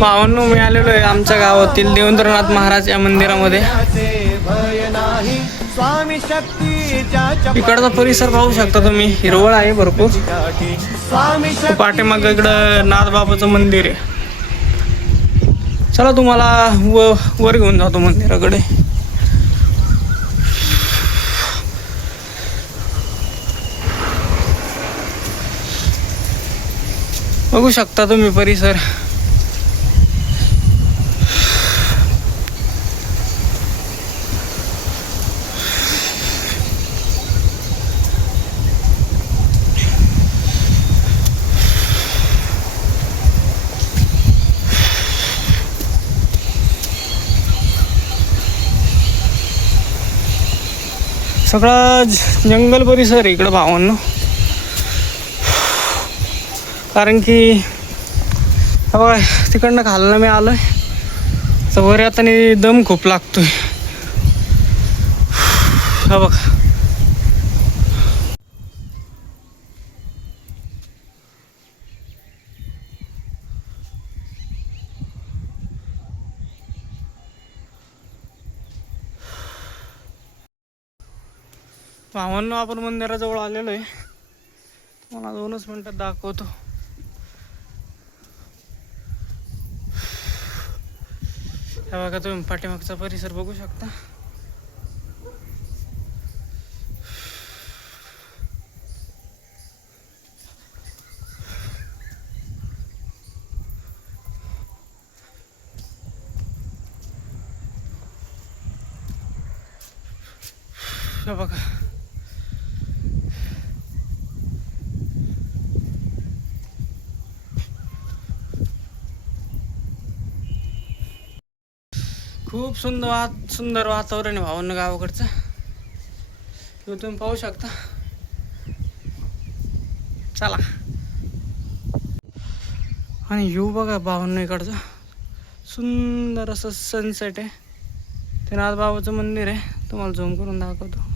पावनो मी आलेलो आहे आमच्या गावातील देवेंद्रनाथ महाराज या मंदिरामध्ये. इकडचा परिसर पाहू शकता तुम्ही, हिरवळ आहे भरपूर. पाठीमागे इकडं नाथबाबाचं मंदिर आहे. चला तुम्हाला वर घेऊन जातो मंदिराकडे. बघू शकता तुम्ही परिसर. सगळा जंगल परिसर आहे इकडं भावांनो. कारण की हवा तिकडनं खालनं मी आलोय तर वर आता दम खूप लागतोय. हा बघ, भावांनो आपण मंदिराजवळ आलेलो आहे. मला 2च मिनिटात दाखवतो. हे बघा तुम्ही पाठीमागचा परिसर बघू शकता. हे बघा खूप सुंदर वातावरण आहे भावांना गावाकडचं. तुम्ही पाहू शकता. चला. आणि व्ह्यू बघा भावांना इकडचा सुंदर असं सनसेट आहे. ते नाथबाबाचं मंदिर आहे, तुम्हाला झूम करून दाखवतो.